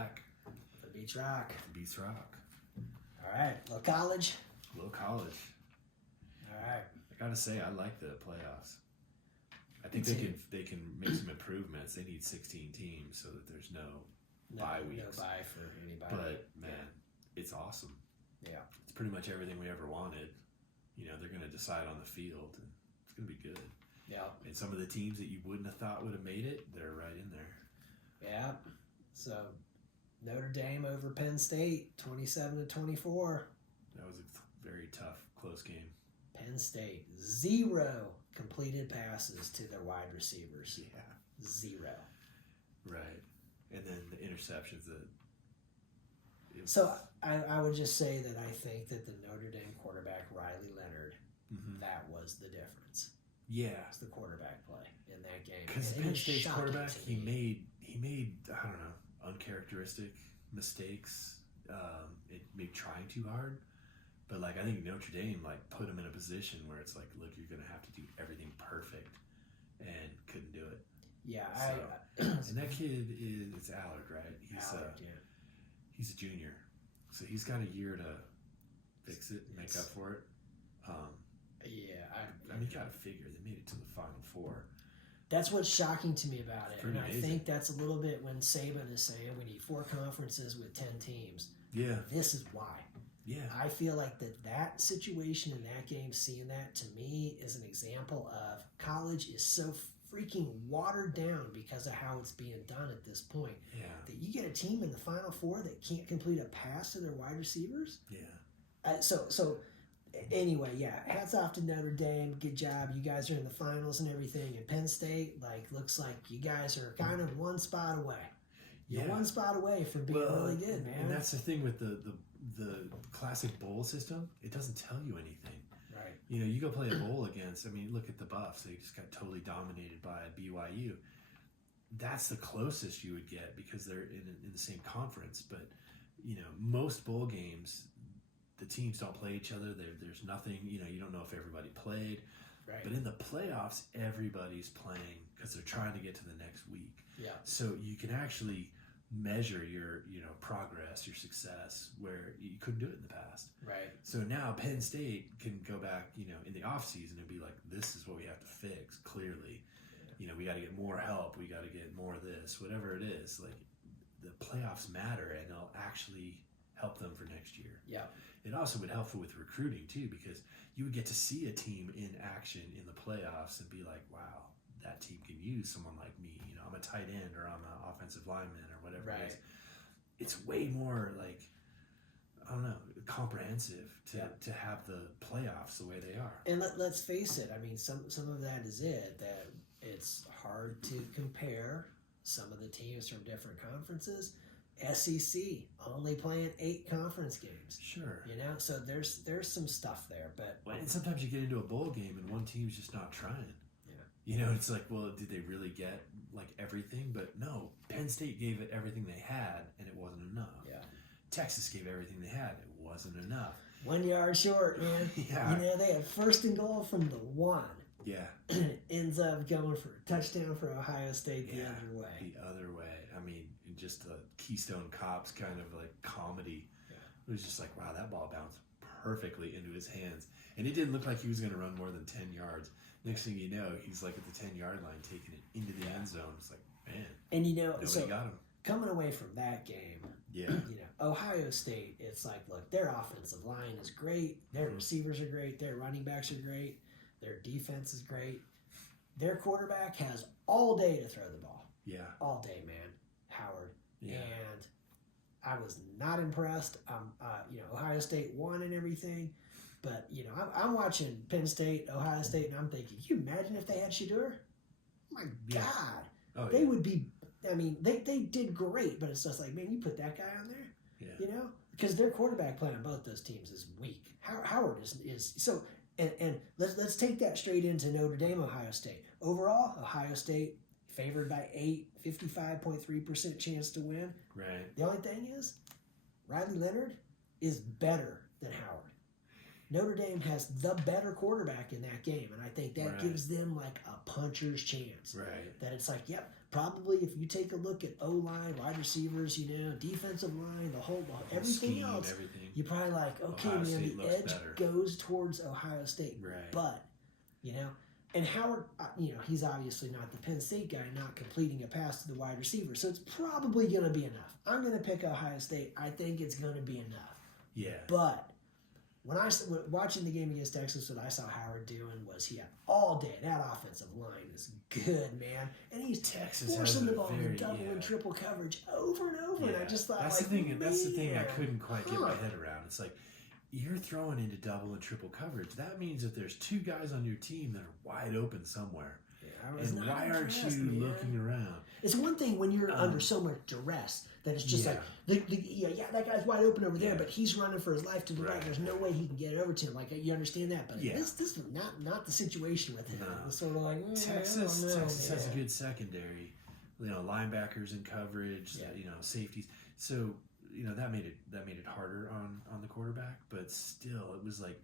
back. The Beach Rock. Beats Rock. All right. Little college. Little college. All right. I gotta say, I like the playoffs. I think they can make some improvements. They need 16 teams so that there's no bye weeks. No bye for anybody. But man, it's awesome. Yeah. It's pretty much everything we ever wanted. You know, they're going to decide on the field, and it's going to be good. Yeah. And some of the teams that you wouldn't have thought would have made it, they're right in there. Yeah. So Notre Dame over Penn State, 27-24. That was a very tough, close game. Penn State, 0 completed passes to their wide receivers. Yeah. 0. Right. And then the interceptions. So I would just say that I think that the Notre Dame quarterback, Riley Leonard, that was the difference. Yeah. It's the quarterback play in that game. Because Penn State's quarterback, he made I don't know, uncharacteristic mistakes. It made trying too hard. But like I think Notre Dame put him in a position where it's like, look, you're gonna have to do everything perfect, and couldn't do it. Yeah, and that kid it's Allard, right? He's a junior, so he's got a year to fix it, make up for it. I mean, you gotta figure they made it to the Final Four. That's what's shocking to me about it, and amazing. I think that's a little bit when Saban is saying we need 4 conferences with 10 teams. Yeah, this is why. Yeah, I feel like that situation in that game, seeing that to me is an example of college is so freaking watered down because of how it's being done at this point. Yeah, that you get a team in the Final Four that can't complete a pass to their wide receivers. Yeah. So anyway, yeah, hats off to Notre Dame. Good job. You guys are in the finals and everything. And Penn State, looks like you guys are kind of one spot away. You're one spot away from being really good, man. And that's the thing with the classic bowl system. It doesn't tell you anything. Right. You know, you go play a bowl against, look at the Buffs. They just got totally dominated by BYU. That's the closest you would get because they're in the same conference. But, you know, most bowl games, the teams don't play each other. There's nothing, you don't know if everybody played. Right. But in the playoffs, everybody's playing because they're trying to get to the next week. Yeah. So you can actually measure your progress, your success, where you couldn't do it in the past. Right. So now Penn State can go back, in the off season and be like, this is what we have to fix. Clearly, we got to get more help. We got to get more of this, whatever it is. Like the playoffs matter, and they'll actually help them for next year. Yeah. It also would help with recruiting too, because you would get to see a team in action in the playoffs and be like, wow, that team can use someone like me. I'm a tight end or I'm an offensive lineman or whatever it is. It's way more I don't know, comprehensive to have the playoffs the way they are. And let's face it, some of that is that it's hard to compare some of the teams from different conferences. SEC only playing 8 conference games. Sure. So there's some stuff there, but and sometimes you get into a bowl game and one team's just not trying. Yeah. It's like, well, did they really get everything? But no, Penn State gave it everything they had, and it wasn't enough. Yeah. Texas gave everything they had, it wasn't enough. 1 yard short, man. Yeah. They had 1st and goal from the 1. Yeah. Ends up going for a touchdown for Ohio State the other way. The other way. Just the Keystone Cops kind of comedy. Yeah. It was just like, wow, that ball bounced perfectly into his hands. And it didn't look like he was going to run more than 10 yards. Next thing you know, he's at the 10-yard line taking it into the end zone. It's like, man. And nobody got him. Coming away from that game, Ohio State, it's like, look, their offensive line is great. Their receivers are great. Their running backs are great. Their defense is great. Their quarterback has all day to throw the ball. Yeah. All day, man. Howard. Yeah. And I was not impressed. Ohio State won and everything. But, I'm watching Penn State, Ohio State, and I'm thinking, can you imagine if they had Shedeur? My God. Oh, they would be, they did great, but it's just like, man, you put that guy on there? Yeah. Because their quarterback play on both those teams is weak. Howard is so, and let's take that straight into Notre Dame, Ohio State. Overall, Ohio State favored by 8, 55.3% chance to win. Right. The only thing is, Riley Leonard is better than Howard. Notre Dame has the better quarterback in that game, and I think that gives them a puncher's chance. Right. That it's like, yep, probably if you take a look at O-line, wide receivers, defensive line, the whole everything Scheme, else, everything. you're probably like, okay, Ohio man, State the looks edge better. goes towards Ohio State. Right. But, and Howard, he's obviously not the Penn State guy, not completing a pass to the wide receiver. So it's probably going to be enough. I'm going to pick Ohio State. I think it's going to be enough. Yeah. But when watching the game against Texas, what I saw Howard doing was he had all day. That offensive line is good, man. And he's forcing the ball in double and triple coverage over and over. Yeah. And I just thought, that's the thing. That's the thing I man, couldn't quite get my head around. It's like, you're throwing into double and triple coverage. That means that there's two guys on your team that are wide open somewhere. Yeah, and why aren't you looking around? It's one thing when you're under so much duress that it's just like, that guy's wide open over there, but he's running for his life to the right. There's no way he can get it over to him. Like, you understand that, but this is not the situation with him. It's sort of like Texas has a good secondary, linebackers in coverage, safeties. So that made it harder on the quarterback, but still it was like,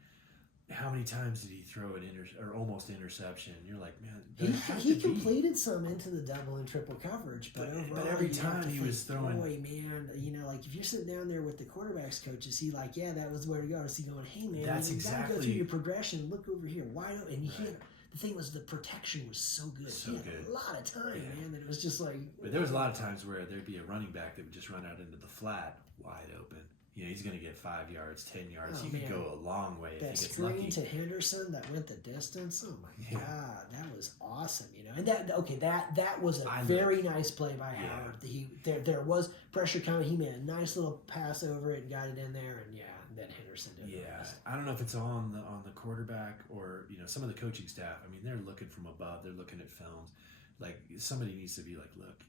how many times did he throw an almost interception? You're like, man, he completed some into the double and triple coverage, but overall, every time he was throwing, boy, man, like if you're sitting down there with the quarterbacks coach, is he like, yeah, that was where to go? Is he going, hey man, that's you exactly, gotta go through your progression, look over here, wide open, and the thing was the protection was so good. So he had good. A lot of time, man, that it was just like. But there was a lot of times where there'd be a running back that would just run out into the flat, wide open. He's going to get 5 yards, 10 yards. He could go a long way if he gets lucky. That screen to Henderson that went the distance. Oh my God, that was awesome. And that was a very nice play by Howard. There was pressure coming. He made a nice little pass over it and got it in there. And then Henderson did. Yeah, I don't know if it's on the quarterback or some of the coaching staff. I mean, they're looking from above. They're looking at films. Like, somebody needs to be like, look,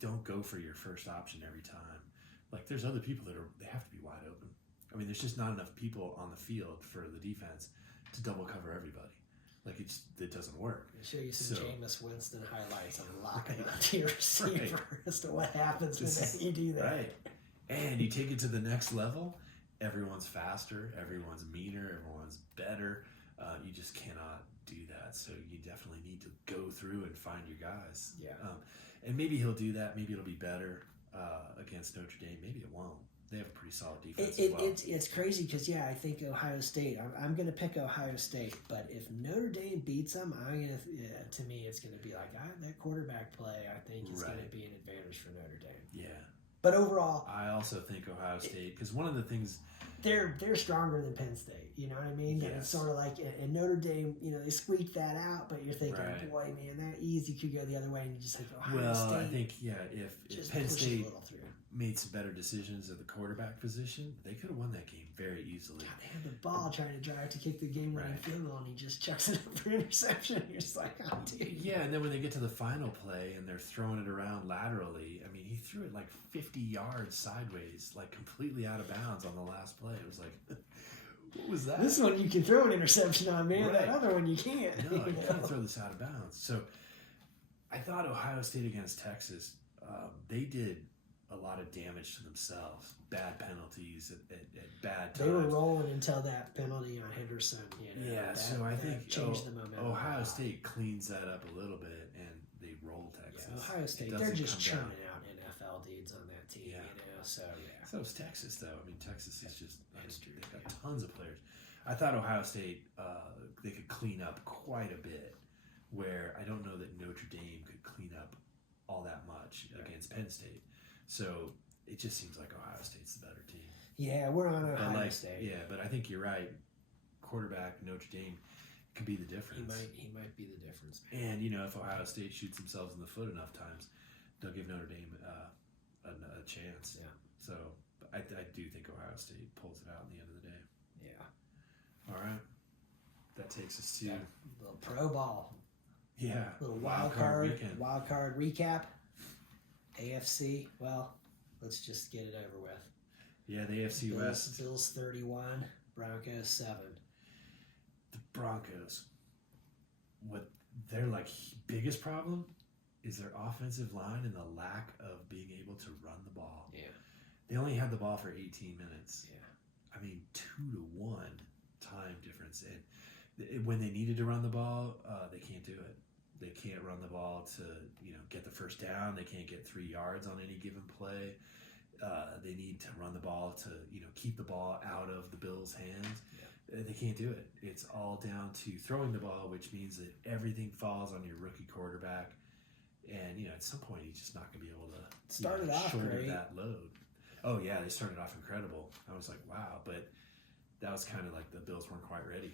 don't go for your first option every time. Like, there's other people they have to be wide open. I mean, there's just not enough people on the field for the defense to double cover everybody. Like, it doesn't work. I'll show you some Jameis Winston highlights on locking onto your receiver as to what happens when you do that. Right. And you take it to the next level, everyone's faster, everyone's meaner, everyone's better. You just cannot do that. So you definitely need to go through and find your guys. Yeah. And maybe he'll do that. Maybe it'll be better against Notre Dame. Maybe it won't. They have a pretty solid defense as well. It's crazy because, I think Ohio State, I'm going to pick Ohio State, but if Notre Dame beats them, to me it's going to be like, that quarterback play, I think, is going to be an advantage for Notre Dame. Yeah. But overall, I also think Ohio State, because one of the things... They're stronger than Penn State, you know what I mean? Yes. And it's sort of like, and Notre Dame, they squeaked that out, but you're thinking, boy, man, that easy could go the other way, and you just think Ohio State. Well, I think, if Penn State made some better decisions at the quarterback position, they could have won that game very easily. God, they had the ball trying to drive to kick the game-winning field goal, and he just chucks it up for interception. You're just like, oh, dude. Yeah, and then when they get to the final play and they're throwing it around laterally, I mean, he threw it like 50 yards sideways, like completely out of bounds on the last play. It was like, what was that? This one you can throw an interception on, man. That other one you can't. No, you can't throw this out of bounds. So I thought Ohio State against Texas, they did a lot of damage to themselves. Bad penalties at bad times. They were rolling until that penalty on Henderson. So I think changed the momentum. Ohio State cleans that up a little bit, and they roll Texas. Yeah, Ohio State, they're just churning out NFL dudes on that team. So is Texas, though. I mean, Texas is just they've got tons of players. I thought Ohio State they could clean up quite a bit, where I don't know that Notre Dame could clean up all that much against Penn State. So it just seems like Ohio State's the better team. Yeah, we're on Ohio State. Yeah, but I think you're right. Quarterback Notre Dame could be the difference. He might be the difference. And if Ohio State shoots themselves in the foot enough times, they'll give Notre Dame a chance. Yeah. So I do think Ohio State pulls it out in the end of the day. Yeah. All right. That takes us to a little pro ball. Yeah. Little wild card recap. AFC, well, let's just get it over with. Yeah, the AFC West. Bills 31, Broncos 7. The Broncos, what their biggest problem is their offensive line and the lack of being able to run the ball. Yeah. They only had the ball for 18 minutes. Yeah. I mean, 2-1 time difference. And when they needed to run the ball, they can't do it. They can't run the ball to get the first down. They can't get 3 yards on any given play. They need to run the ball to keep the ball out of the Bills' hands. Yeah. They can't do it. It's all down to throwing the ball, which means that everything falls on your rookie quarterback. And at some point he's just not going to be able to shoulder that load. Oh yeah, they started off incredible. I was like, wow, but that was kind of like the Bills weren't quite ready.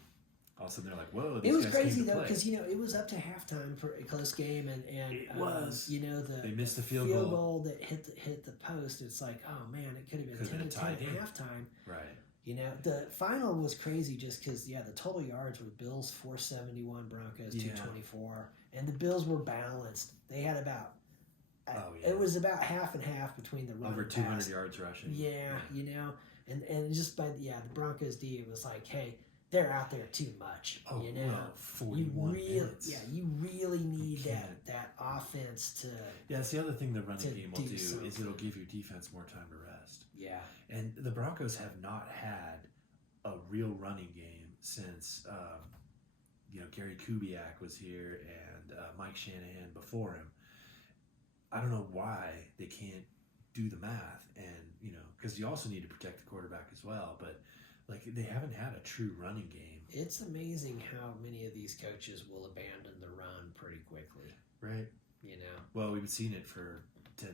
All of a sudden they're like, whoa, these it was guys crazy came to though, play. because it was up to halftime for a close game, and it was. They missed the field goal that hit the post. It's like, oh man, it could have been 10-10 at halftime. Right. The final was crazy just because the total yards were Bills 471, Broncos 224, and the Bills were balanced. They had about it was about half and half between the run over and 200 pass. yards rushing. Yeah, and just by the Broncos D, it was like, hey, they're out there too much. Oh, 41 minutes. Yeah, you really need that offense to. Yeah, that's the other thing the running game will do something. is it'll give your defense more time to rest. Yeah. And the Broncos have not had a real running game since Gary Kubiak was here and Mike Shanahan before him. I don't know why they can't do the math, and because you also need to protect the quarterback as well, but they haven't had a true running game. It's amazing how many of these coaches will abandon the run pretty quickly. Right. Well, we've seen it for 10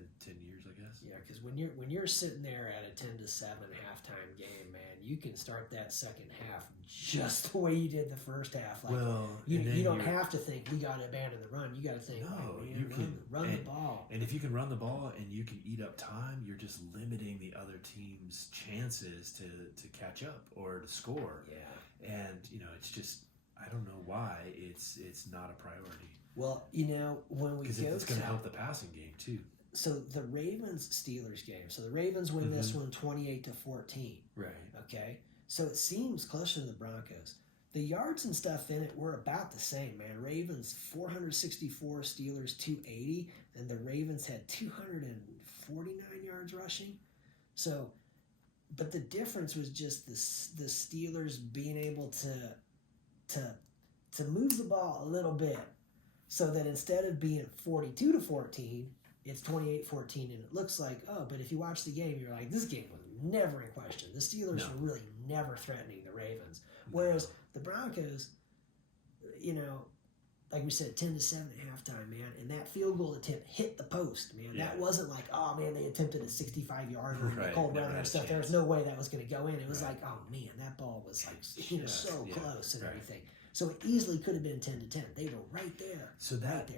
years, I guess. Yeah, because when you're sitting there at a 10-7 halftime game, man, you can start that second half just the way you did the first half. You don't have to think we got to abandon the run. You got to think, run the ball. And if you can run the ball and you can eat up time, you're just limiting the other team's chances to catch up or to score. Yeah. And it's just, I don't know why it's not a priority. Well, when we go, it's going to help the passing game too. So the Ravens-Steelers game. So the Ravens win this one 28-14. Right. Okay. So it seems closer to the Broncos. The yards and stuff in it were about the same, man. Ravens 464, Steelers 280, and the Ravens had 249 yards rushing. So, but the difference was just the Steelers being able to move the ball a little bit, so that instead of being 42-14. It's 28-14, and it looks like, but if you watch the game, you're like, this game was never in question. The Steelers were really never threatening the Ravens. Whereas the Broncos, like we said, 10-7 at halftime, man, and that field goal attempt hit the post, man. Yeah. That wasn't like, oh, man, they attempted a 65-yarder in the cold weather and stuff. There was no way that was going to go in. It was like, oh, man, that ball was like, so close and everything. So it easily could have been 10-10. They were right there. So that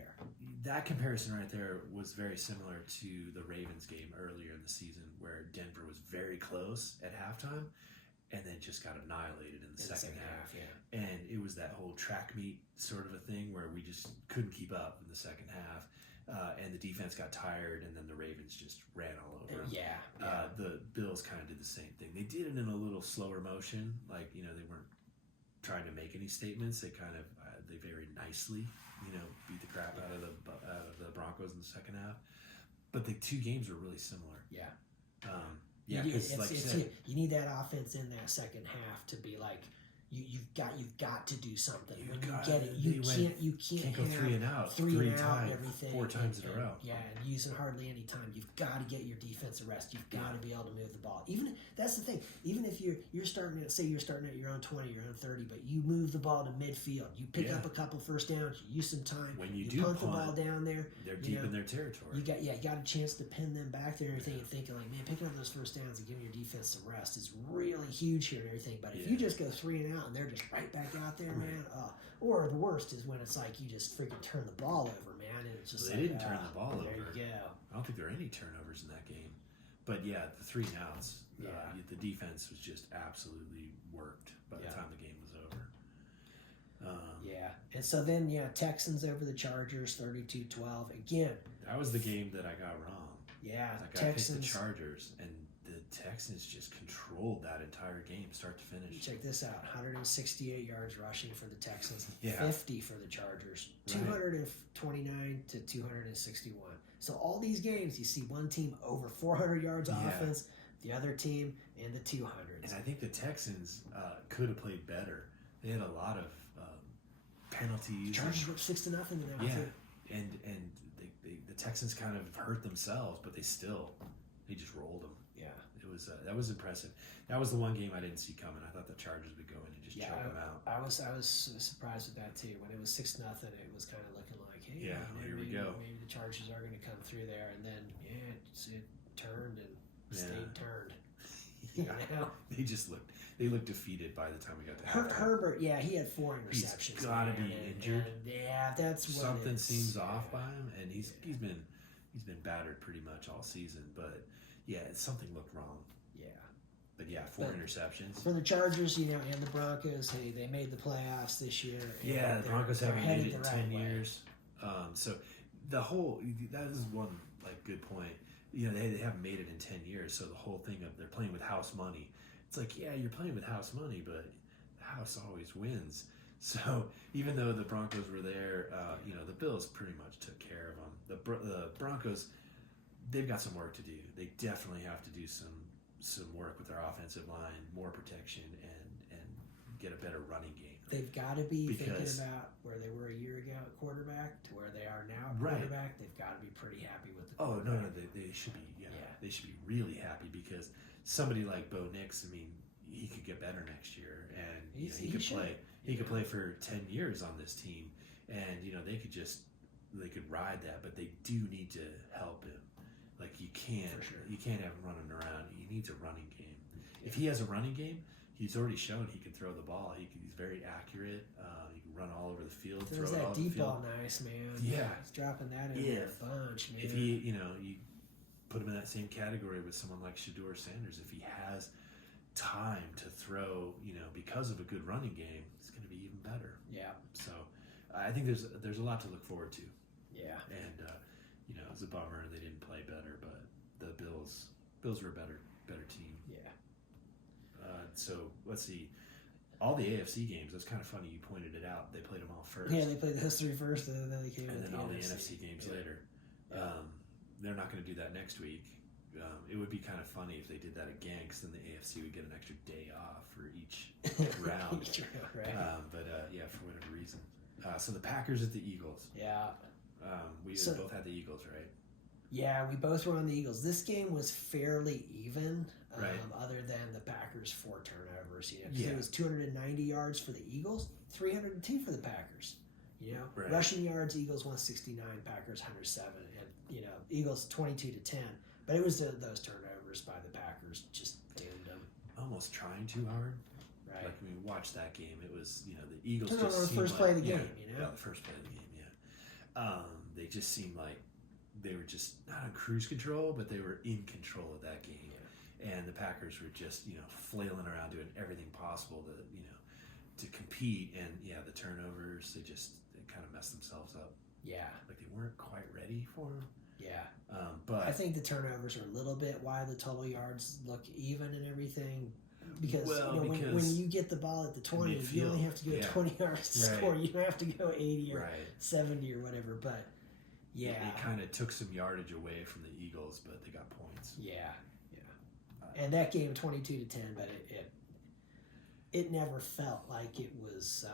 comparison right there was very similar to the Ravens game earlier in the season, where Denver was very close at halftime and then just got annihilated in the second half. Yeah. And it was that whole track meet sort of a thing where we just couldn't keep up in the second half. And the defense got tired, and then the Ravens just ran all over them. The Bills kind of did the same thing. They did it in a little slower motion. They weren't trying to make any statements. They kind of they very nicely beat the crap out of the Broncos in the second half. But the two games were really similar. Because you need that offense in that second half to be like, you've got to do something. When you get it, you can't go three and out and everything 4 times in a row. Yeah, and using hardly any time. You've got to get your defense a rest. You've got to be able to move the ball. Even that's the thing. Even if you're starting at, say you're starting at your own 20, your own 30, but you move the ball to midfield. You pick up a couple first downs. You use some time. When you punt the ball down there, they're deep in their territory. You got a chance to pin them back there and everything, and thinking like, man, picking up those first downs and giving your defense some rest is really huge here and everything. But if you just go 3 and out and they're just right back out there, man. Or the worst is when it's like you just freaking turn the ball over, man. And it's just they didn't turn the ball over. There you go. I don't think there were any turnovers in that game. But yeah, the 3 and outs. The defense was just absolutely worked by the time the game was over. And so then Texans over the Chargers 32-12 again. That was the game that I got wrong. Yeah, Texans picked the Chargers, and the Texans just controlled that entire game, start to finish. Check this out: 168 yards rushing for the Texans, 50 for the Chargers, 229 to 261. So all these games, you see one team over 400 yards offense, the other team in the 200s. And I think the Texans could have played better. They had a lot of penalties. Chargers were up 6-0 in that one, Yeah, too. and the Texans kind of hurt themselves, but they just rolled them. Yeah. It was that was impressive. That was the one game I didn't see coming. I thought the Chargers would go in and just choke them out. I was surprised with that too. When it was 6-0, it was kind of looking like, hey, here we maybe, go. Maybe the Chargers are going to come through there, and then it turned and stayed turned. Yeah, they looked defeated by the time we got to halftime. Herbert, he had 4 interceptions. He's got to be injured. And that's what something seems off by him, and he's been battered pretty much all season. But something looked wrong. Yeah. But 4 interceptions for the Chargers, and the Broncos. Hey, they made the playoffs this year. Yeah, the Broncos haven't made it in 10 years. So that is one good point. They haven't made it in 10 years, so the whole thing of they're playing with house money. It's like, you're playing with house money, but the house always wins. So even though the Broncos were there, the Bills pretty much took care of them. The Broncos, they've got some work to do. They definitely have to do some work with their offensive line, more protection, and get a better running game. They've got to be thinking about where they were a year ago at quarterback to where they are now at quarterback. They've got to be pretty happy with the quarterback. Oh, no, they should be, they should be really happy because somebody like Bo Nix, he could get better next year, and he could play for 10 years on this team, and they could ride that, but they do need to help him. You can't have him running around. He needs a running game. If he has a running game, he's already shown he can throw the ball. He's very accurate. He can run all over the field. Throws that deep ball nice, man. Yeah. He's dropping that in there a bunch, man. If he, you put him in that same category with someone like Shedeur Sanders, if he has time to throw, because of a good running game, it's going to be even better. Yeah. So I think there's a lot to look forward to. Yeah. And, it's a bummer they didn't play better, but the Bills were a better team. Yeah. So let's see. All the AFC games, that's kind of funny you pointed it out. They played them all first. Yeah, they played those 3 first, and then they came and with then all the NFC games later. Yeah. They're not going to do that next week. It would be kind of funny if they did that again, because then the AFC would get an extra day off for each round. Right. But for whatever reason. So the Packers at the Eagles. Yeah. We both had the Eagles, right? Yeah, we both were on the Eagles. This game was fairly even, right. Other than the Packers' 4 turnovers. It was 290 yards for the Eagles, 302 for the Packers. Right. Rushing yards, Eagles 169, Packers 107, and Eagles 22-10. But it was those turnovers by the Packers just doomed them. Almost trying too hard. Right. Watch that game. It was the Eagles turnover just seemed first play of the game. Yeah, the first play of the game. Yeah. They just seemed like they were just not on cruise control, but they were in control of that game. Yeah. And the Packers were just flailing around doing everything possible to compete. And the turnovers, they kind of messed themselves up. Yeah. They weren't quite ready for them. Yeah. But I think the turnovers are a little bit why the total yards look even and everything. Because, when you get the ball at the 20, midfield, you only have to go 20 yards to score. You don't have to go 80 or 70 or whatever. But, They kind of took some yardage away from the Eagles, but they got points. Yeah. And that game, 22-10, but it never felt like it was.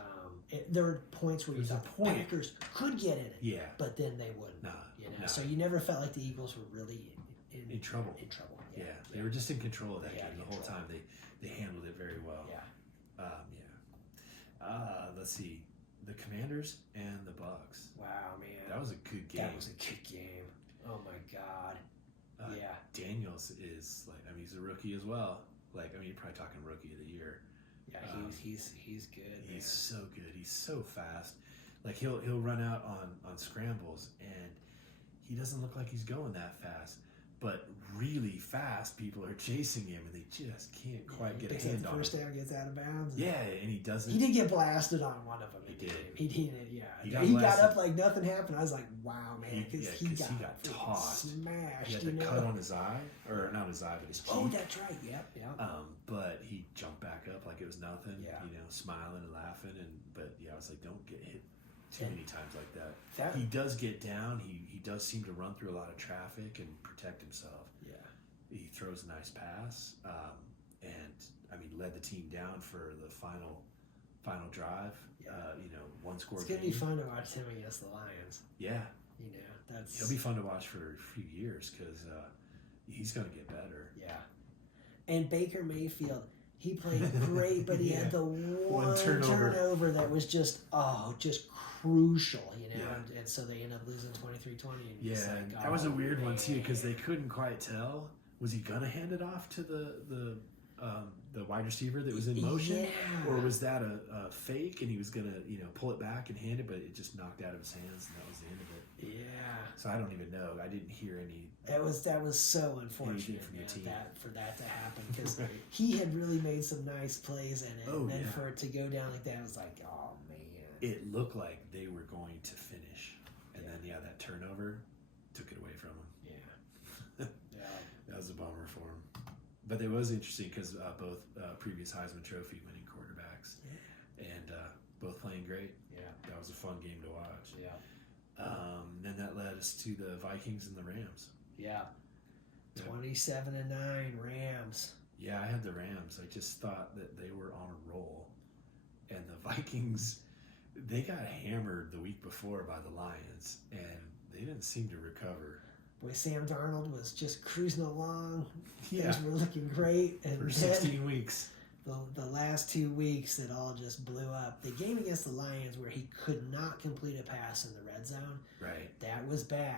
There were points where you thought the Packers could get in it. Yeah. But then they wouldn't. Nah. So you never felt like the Eagles were really in trouble. In trouble. Yeah. They were just in control of that game the whole time. They handled it very well. Yeah. Let's see. The Commanders and the Bucks. Wow, man. That was a good game. That was a good game. Oh, my God. Daniels is, he's a rookie as well. You're probably talking rookie of the year. Yeah, he's good, man. He's so good. He's so fast. He'll run out on scrambles, and he doesn't look like he's going that fast. But really fast people are chasing him, and they just can't quite get a hand on him. First down, gets out of bounds. Yeah, and he doesn't. He did get blasted on one of them. He did. He did, yeah. He got up like nothing happened. I was like, wow, man. Because he got tossed. Smashed. He had the cut on his eye. Or not his eye, but his cheek. Oh, that's right. Yep. But he jumped back up like it was nothing. Yeah. Smiling and laughing. But I was like, don't get hit too many times like that. He does get down. He does seem to run through a lot of traffic and protect himself. Yeah. He throws a nice pass, and led the team down for the final final drive. Yeah. One score. It's gonna be fun to watch him against the Lions. Yeah. That's. He'll be fun to watch for a few years because he's gonna get better. Yeah. And Baker Mayfield, he played great, but he had the one turnover that was just crucial, Yeah. and so they end up losing 23-20. Yeah, that was a weird one too because they couldn't quite tell. Was he gonna hand it off to the wide receiver that was in motion, or was that a fake and he was gonna pull it back and hand it, but it just knocked out of his hands and that was the end of it. Yeah. So I don't even know. I didn't hear any. That was so unfortunate from the team. for that to happen because Right. he had really made some nice plays in it, Oh, and then yeah. for it to go down like that, I was like, oh man. It looked like they were going to finish, and then that turnover took it away from him. Yeah. Yeah. That was a bummer for him. But it was interesting because both previous Heisman Trophy winning quarterbacks, and both playing great. Yeah. That was a fun game to watch. Yeah. Then that led us to the Vikings and the Rams. Yeah. 27-9 Rams. Yeah, I had the Rams. I just thought that they were on a roll, and the Vikings, they got hammered the week before by the Lions, and they didn't seem to recover. Boy, Sam Darnold was just cruising along. Yeah. Things were looking great. And For 16 weeks. The last 2 weeks, it all just blew up. The game against the Lions where he could not complete a pass in the red zone, Right. that was bad.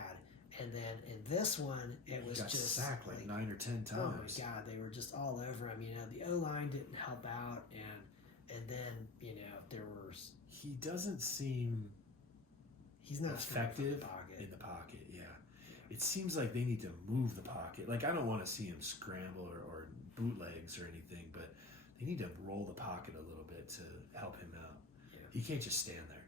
And then in this one, it was got just sacked like 9 or 10 times. Oh my God, they were just all over him. The O-line didn't help out, and then there was. He doesn't seem he's not effective in the pocket. Yeah, it seems like they need to move the pocket. Like I don't want to see him scramble or bootlegs or anything, but they need to roll the pocket a little bit to help him out. Yeah. He can't just stand there.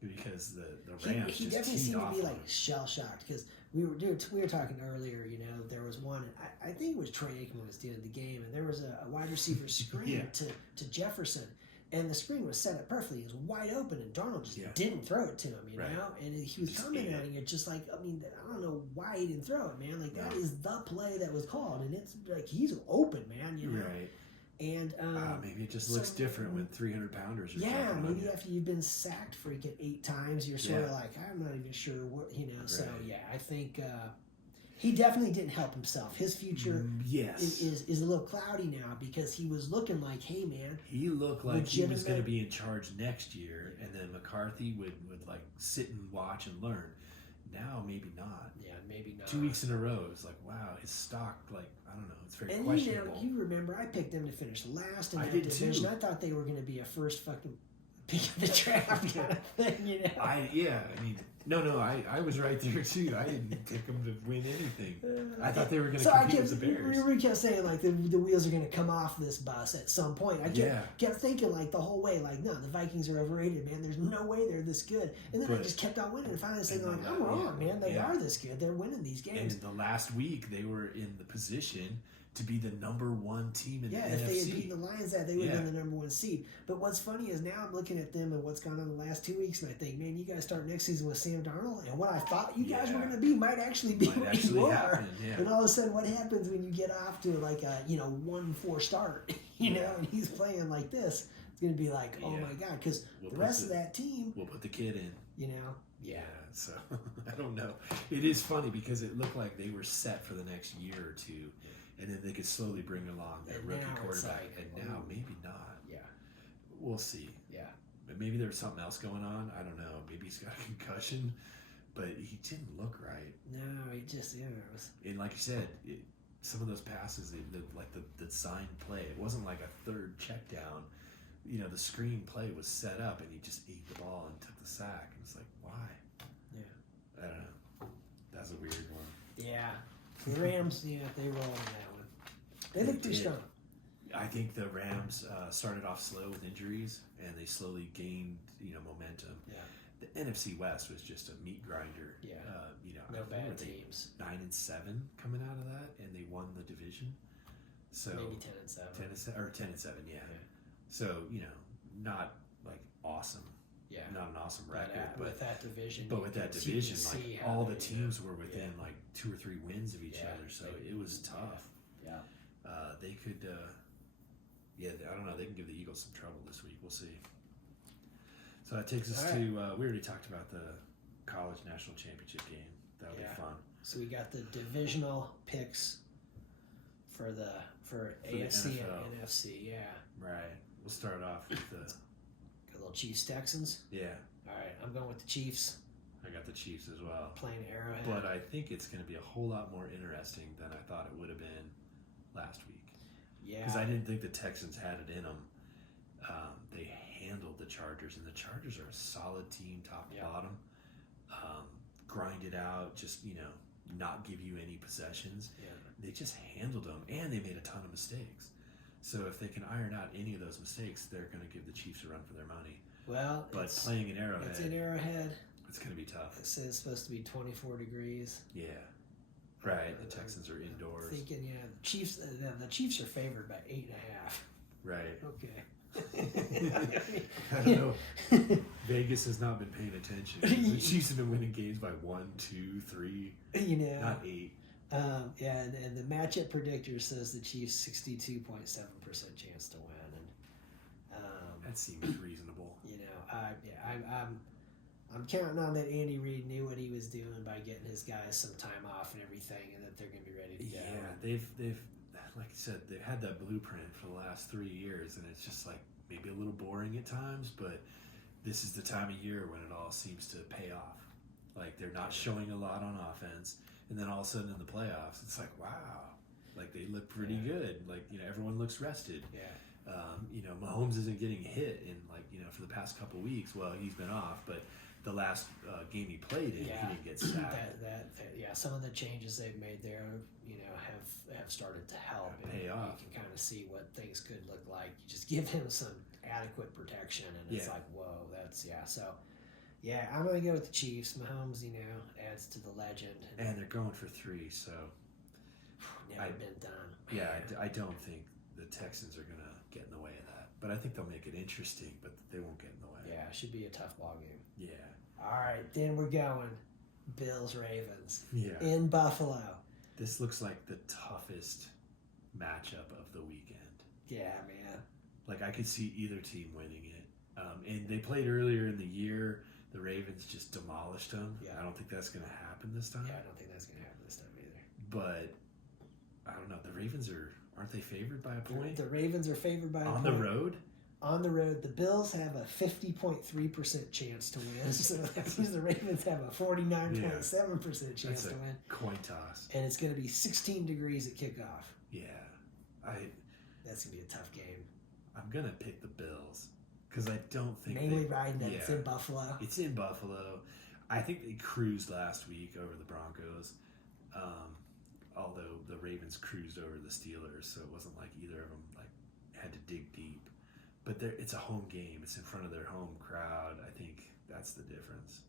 Because the Rams he just definitely teed seemed off to be on like him. shell shocked because we were talking earlier. There was one. I think it was Troy Aikman was doing the game, and there was a wide receiver screen to Jefferson, and the screen was set up perfectly. It was wide open, and Darnold just didn't throw it to him. Right. And he was commenting it just like I don't know why he didn't throw it, man. Like that is the play that was called, and it's like he's open, man. Right. And maybe it just looks different when 300-pounders are jumping maybe on you. after you've been sacked freaking 8 times, you're sort of like, I'm not even sure what Right. So I think he definitely didn't help himself. His future is a little cloudy now because he was looking like, hey man, he looked like he was going to be in charge next year, and then McCarthy would like sit and watch and learn. Now maybe not. Yeah, maybe not. 2 weeks in a row, it's like wow, his stock, like I don't know, it's very and questionable. You remember I picked them to finish last in I that did division. too. I thought they were going to be a first fucking pick of the draft kind of thing, I was right there too. I didn't pick them to win anything. I thought they were going to compete with the Bears. We kept saying like the wheels are going to come off this bus at some point. I kept thinking like the whole way like no, the Vikings are overrated, man. There's no way they're this good. And then I just kept on winning and finally saying like I'm wrong, man. They are this good. They're winning these games. And in the last week they were in the position to be the number 1 team in the NFC. If they had beaten the Lions they would have been the number 1 seed. But what's funny is now I'm looking at them and what's gone on the last 2 weeks, and I think, man, you guys start next season with Sam Darnold, and what I thought you guys were going to be might actually be what you are. And all of a sudden, what happens when you get off to like a 1-4 start, and he's playing like this? It's going to be like, oh my God, because the rest of that team, we'll put the kid in. Yeah. So I don't know. It is funny because it looked like they were set for the next year or two. And then they could slowly bring along that rookie quarterback. And now maybe not. Yeah. We'll see. Yeah. But maybe there's something else going on. I don't know. Maybe he's got a concussion. But he didn't look right. No, he just, And like you said, some of those passes, like the sign play, it wasn't like a third check down. The screen play was set up and he just ate the ball and took the sack. And it's like, why? Yeah. I don't know. That's a weird one. Yeah. The Rams, they roll on that one. They look too strong. I think the Rams started off slow with injuries, and they slowly gained, momentum. Yeah. The NFC West was just a meat grinder. Yeah. No bad teams. 9-7 coming out of that, and they won the division. So maybe 10-7. 10-7, yeah. So not like awesome. Yeah. Not an awesome record, but with that division. But with that division, like all the teams were within like 2 or 3 wins of each other, so it was tough. Yeah. They could yeah, I don't know. They can give the Eagles some trouble this week. We'll see. So that takes us All to, right. we already talked about the college national championship game. That'll be fun. So we got the divisional picks for AFC the NFL. and NFC. Yeah. Right. We'll start off with the... Got a little Chiefs Texans. Yeah. All right. I'm going with the Chiefs. I got the Chiefs as well. Playing Arrowhead. But I think it's going to be a whole lot more interesting than I thought it would have been last week. Yeah. Because I didn't think the Texans had it in them. They handled the Chargers, and the Chargers are a solid team, top to bottom. Grind it out, just, not give you any possessions. Yeah. They just handled them, and they made a ton of mistakes. So if they can iron out any of those mistakes, they're going to give the Chiefs a run for their money. Well, but playing in Arrowhead, it's in Arrowhead. It's going to be tough. It says it's supposed to be 24 degrees. Yeah, right. The Texans are indoors. Thinking, the Chiefs are favored by 8.5. Right. Okay. I don't know. Vegas has not been paying attention. The Chiefs have been winning games by 1, 2, 3. Not 8. And the matchup predictor says the Chiefs 62.7% chance to win, and that seems reasonable. I'm counting on that Andy Reid knew what he was doing by getting his guys some time off and everything, and that they're going to be ready to go. Yeah, they've like you said, they've had that blueprint for the last 3 years, and it's just like maybe a little boring at times, but this is the time of year when it all seems to pay off. Like they're not showing a lot on offense, and then all of a sudden in the playoffs, it's like, wow, like they look pretty good. Like, everyone looks rested. Yeah. Mahomes isn't getting hit in for the past couple weeks. Well, he's been off, but the last game he played in, he didn't get sacked. Some of the changes they've made there, have started to help. Pay off. You can kind of see what things could look like. You just give him some adequate protection, and it's like, whoa, So, I'm going to go with the Chiefs. Mahomes, adds to the legend. And they're going for 3, so... Never been done. Yeah, I don't think the Texans are going to get in the way of that. But I think they'll make it interesting, but they won't get in the way. Yeah, it should be a tough ball game. Yeah. All right, then we're going Bills-Ravens. Yeah. In Buffalo. This looks like the toughest matchup of the weekend. Yeah, man. Like, I could see either team winning it. And they played earlier in the year. The Ravens just demolished them. Yeah. I don't think that's going to happen this time. Yeah, I don't think that's going to happen this time either. But, I don't know. The Ravens aren't they favored by a point? The Ravens are favored by a point. On the road? On the road. The Bills have a 50.3% chance to win. So that means the Ravens have a 49.7% chance to win. Coin toss. And it's going to be 16 degrees at kickoff. Yeah. That's going to be a tough game. I'm going to pick the Bills. Because I don't think mainly riding that it's in Buffalo. It's in Buffalo. I think they cruised last week over the Broncos. Although the Ravens cruised over the Steelers, so it wasn't like either of them had to dig deep. But it's a home game. It's in front of their home crowd. I think that's the difference.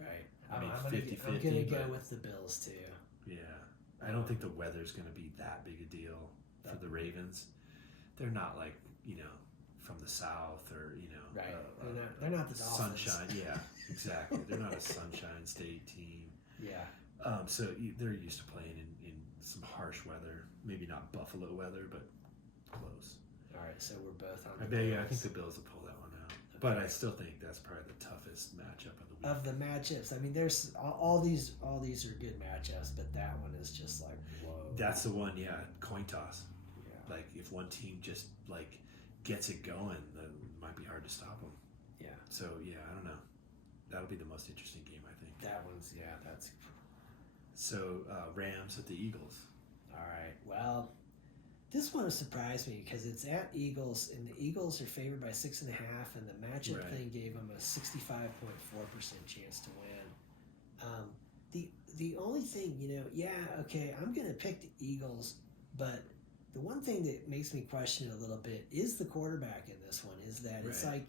Right. I mean, I'm 50-50. I'm going to go with the Bills, too. Yeah. I don't think the weather's going to be that big a deal for the Ravens. They're not from the South or, right. They're not the Dolphins. Sunshine. Yeah, exactly. They're not a Sunshine State team. Yeah. So they're used to playing in some harsh weather. Maybe not Buffalo weather, but close. All right, so we're both on the Bills. I think the Bills will pull that one out. Okay. But I still think that's probably the toughest matchup of the week. Of the matchups, I mean, there's all these are good matchups, but that one is just like, whoa. That's the one, yeah. Coin toss. Yeah. Like if one team just gets it going, then it might be hard to stop them. Yeah. So I don't know. That'll be the most interesting game, I think. That's. So Rams at the Eagles. All right. Well, this one has surprised me because it's at Eagles, and the Eagles are favored by 6.5, and the matchup thing gave them a 65.4% chance to win. The only thing, I'm gonna pick the Eagles, but the one thing that makes me question it a little bit is the quarterback in this one. Is that it's like,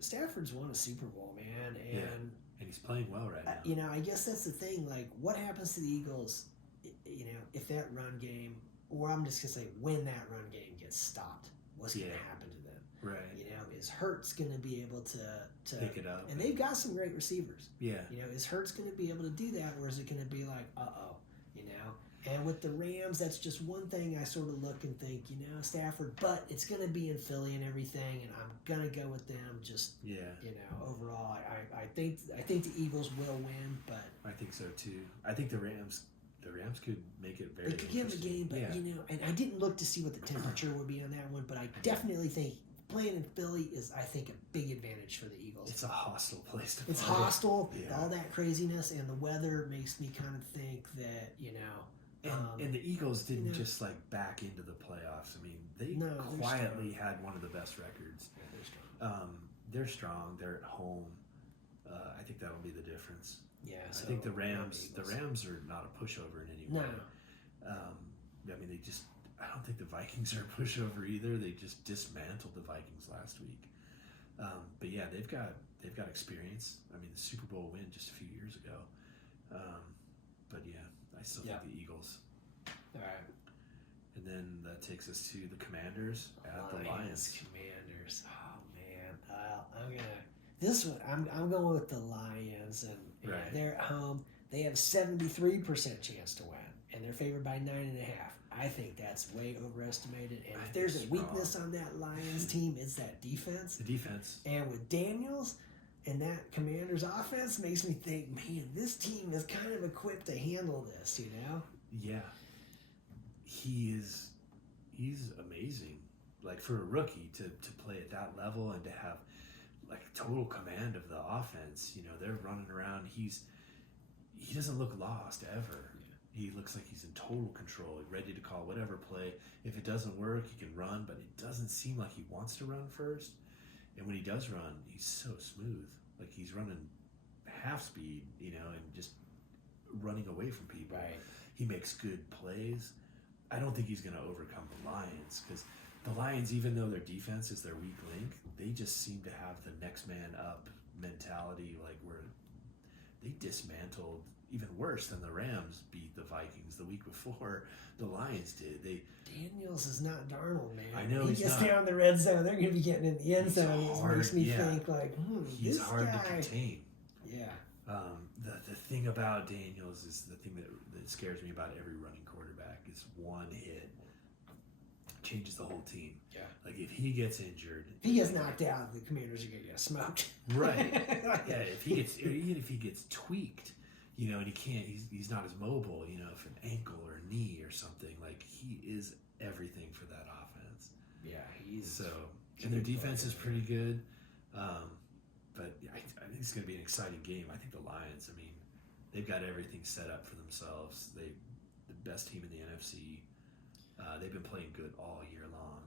Stafford's won a Super Bowl, man, and he's playing well right now. I guess that's the thing. Like, what happens to the Eagles, if that run game, or I'm just gonna say when that run game gets stopped, what's gonna happen to them? Right. Is Hurts gonna be able to pick it up? And they've got some great receivers. Yeah. Is Hurts gonna be able to do that, or is it gonna be like, And with the Rams, that's just one thing I sort of look and think, Stafford, but it's going to be in Philly and everything, and I'm going to go with them. Just overall, I think the Eagles will win, but I think so too. I think the Rams could make it very. They could give them a game, but and I didn't look to see what the temperature would be on that one, but I definitely think playing in Philly is, I think, a big advantage for the Eagles. It's a hostile place to play. It's hostile, all that craziness, and the weather makes me kind of think that And the Eagles didn't just like back into the playoffs. I mean, they quietly had one of the best records. Yeah, they're strong. They're strong. They're at home. I think that'll be the difference. Yeah, I think the Rams are not a pushover in any way. No. I mean, I don't think the Vikings are a pushover either. They just dismantled the Vikings last week. But yeah, they've got experience. I mean, the Super Bowl win just a few years ago. But yeah, I still think the Eagles. All right. And then that takes us to the Commanders at the Lions. Commanders. Oh man, this one. I'm going with the Lions, and they're at home. They have 73% chance to win, and they're favored by 9.5. I think that's way overestimated. And if there's a weakness on that Lions team, it's that defense. The defense. And with Daniels and that Commanders offense makes me think, man, this team is kind of equipped to handle this, Yeah. He's amazing. Like for a rookie to play at that level and to have like total command of the offense, they're running around. He doesn't look lost ever. He looks like he's in total control, ready to call whatever play. If it doesn't work, he can run, but it doesn't seem like he wants to run first. And when he does run, he's so smooth. Like he's running half speed, and just running away from people. Right. He makes good plays. I don't think he's going to overcome the Lions because the Lions, even though their defense is their weak link, they just seem to have the next man up mentality, like where they dismantled, even worse than the Rams beat the Vikings the week before the Lions did. Daniels is not Darnold, man. I know he gets down the red zone. They're going to be getting in the end zone. It makes me think like, he's this hard guy. to contain. Yeah. The thing about Daniels is the thing that scares me about every running quarterback is one hit changes the whole team. Yeah. Like if he gets injured, if he gets knocked out, the Commanders are going to get smoked. Right. Yeah. Even if he gets tweaked, and he can't, he's not as mobile, if an ankle or a knee or something, like he is everything for that offense. Yeah, and their defense is pretty good. But I think it's going to be an exciting game. I think the Lions, they've got everything set up for themselves. The best team in the NFC. They've been playing good all year long.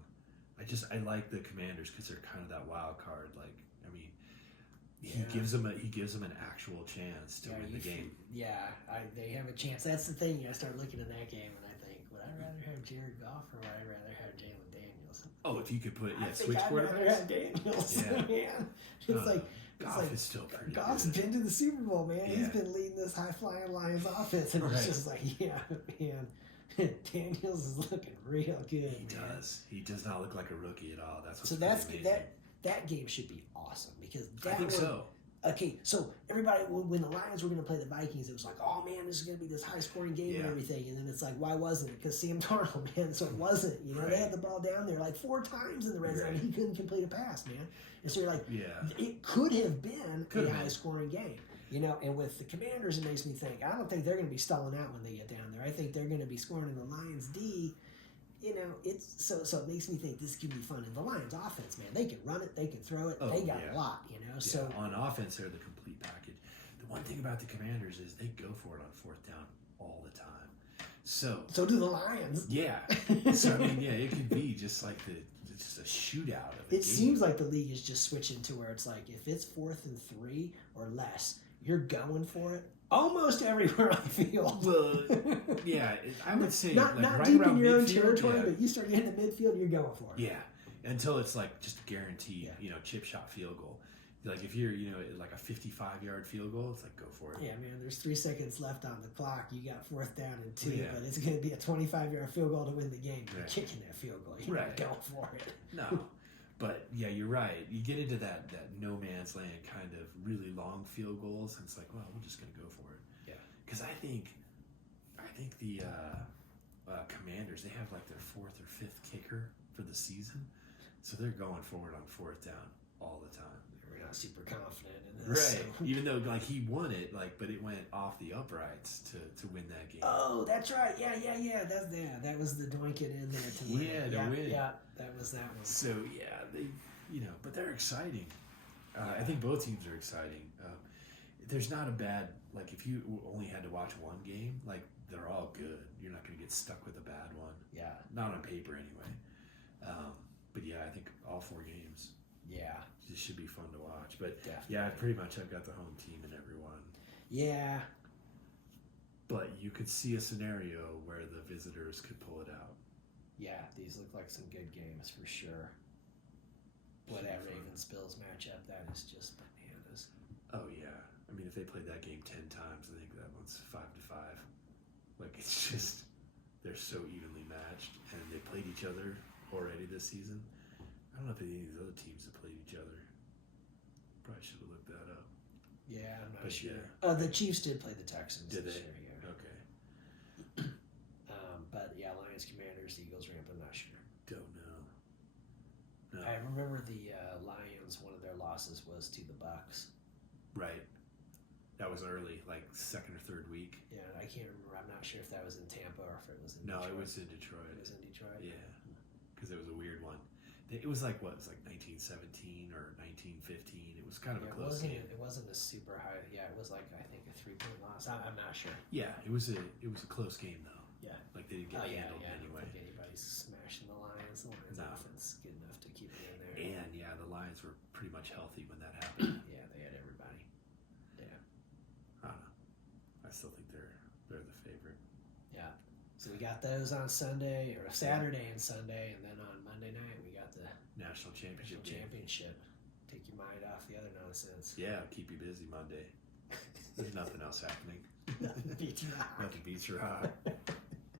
I like the Commanders because they're kind of that wild card. He gives them an actual chance to win the game. They have a chance. That's the thing. I start looking at that game and I think, would I rather have Jared Goff or would I rather have Jalen Daniels? Oh, if you could put switch quarterbacks. I'd rather have Daniels. Yeah. Man. It's Goff is still pretty Goff's good. Been to the Super Bowl, man. Yeah. He's been leading this high-flying Lions offense, and it's just like, man, Daniels is looking real good. He does. He does not look like a rookie at all. That's that game should be awesome because I think so. Okay, so everybody, when the Lions were going to play the Vikings, it was like, oh man, this is going to be this high-scoring game and everything. And then it's like, why wasn't it? Because Sam Darnold, man. So it wasn't. They had the ball down there like 4 times in the red zone. He couldn't complete a pass, man. And so you're like, it could have been a high-scoring game. And with the Commanders, it makes me think, I don't think they're going to be stalling out when they get down there. I think they're going to be scoring in the Lions' D. It's so it makes me think this could be fun. And the Lions' offense, man, they can run it, they can throw it, they got a lot, So on offense, they're the complete package. The one thing about the Commanders is they go for it on 4th down all the time. So do the Lions. Yeah. So it could be just like it's a shootout of it seems like the league is just switching to where it's like if it's 4th and 3 or less, you're going for it almost everywhere on the field. Well, I would say not right deep around in your own midfield, territory, but you start getting to midfield, you're going for it. Yeah, until it's like just guaranteed, chip shot field goal. Like if you're, like a 55-yard field goal, it's like go for it. Yeah, man. There's 3 seconds left on the clock. You got 4th down and 2, but it's going to be a 25-yard field goal to win the game. You're kicking that field goal. You're not going for it. No. But yeah, you're right. You get into that no man's land kind of really long field goals, and it's like, well, we're just going to go for it. Yeah. Because I think I think the Commanders, they have like their 4th or 5th kicker for the season, so they're going forward on 4th down all the time. We're not super confident in this. Right. So. Even though like he won it, like, but it went off the uprights to win that game. Oh, that's right. Yeah. That was the doink it in there to win. To win. Yeah, that was that one. So yeah, they, but they're exciting. I think both teams are exciting. There's not a bad, like, if you only had to watch one game, like, they're all good. You're not going to get stuck with a bad one. Yeah. Not on paper, anyway. But, yeah, I think all 4 games. Yeah. It should be fun to watch. But, definitely. Yeah, pretty much I've got the home team in everyone. Yeah. But you could see a scenario where the visitors could pull it out. Yeah, these look like some good games for sure. Boy, that Ravens-Bills matchup, that is just bananas. Oh, yeah. I mean, if they played that game 10 times, I think that one's 5-5. Like, it's just, they're so evenly matched, and they played each other already this season. I don't know if any of these other teams have played each other. Probably should have looked that up. Yeah, I'm not sure. Yeah. The Chiefs did play the Texans did this they? year. Yeah. Okay. But yeah, Lions, Commanders, Eagles, Rams, I'm not sure. Don't know. No. I remember the Lions, one of their losses was to the Bucks. Right. That was early, like 2nd or 3rd week. Yeah, I can't remember. I'm not sure if that was in Tampa or if it was in Detroit. No, it was in Detroit. It was in Detroit? Yeah, because it was a weird one. It was like, what? It was like 1917 or 1915. It was kind of a close game. It wasn't a super high. Yeah, it was like, I think, a 3-point loss. I'm not sure. Yeah, it was a close game, though. Yeah. Like, they didn't get handled anyway. I don't think anybody's smashing the Lions. The Lions offense good enough to keep it in there. And, yeah, the Lions were pretty much healthy when that happened. Yeah, they had everybody. Yeah. I don't know. I still think they're the favorite. Yeah. So we got those on Sunday, or Saturday and Sunday, and then on Monday night we got the National Championship. Take your mind off the other nonsense. Yeah, keep you busy Monday. There's nothing else happening. Nothing beats rock. Nothing beats rock.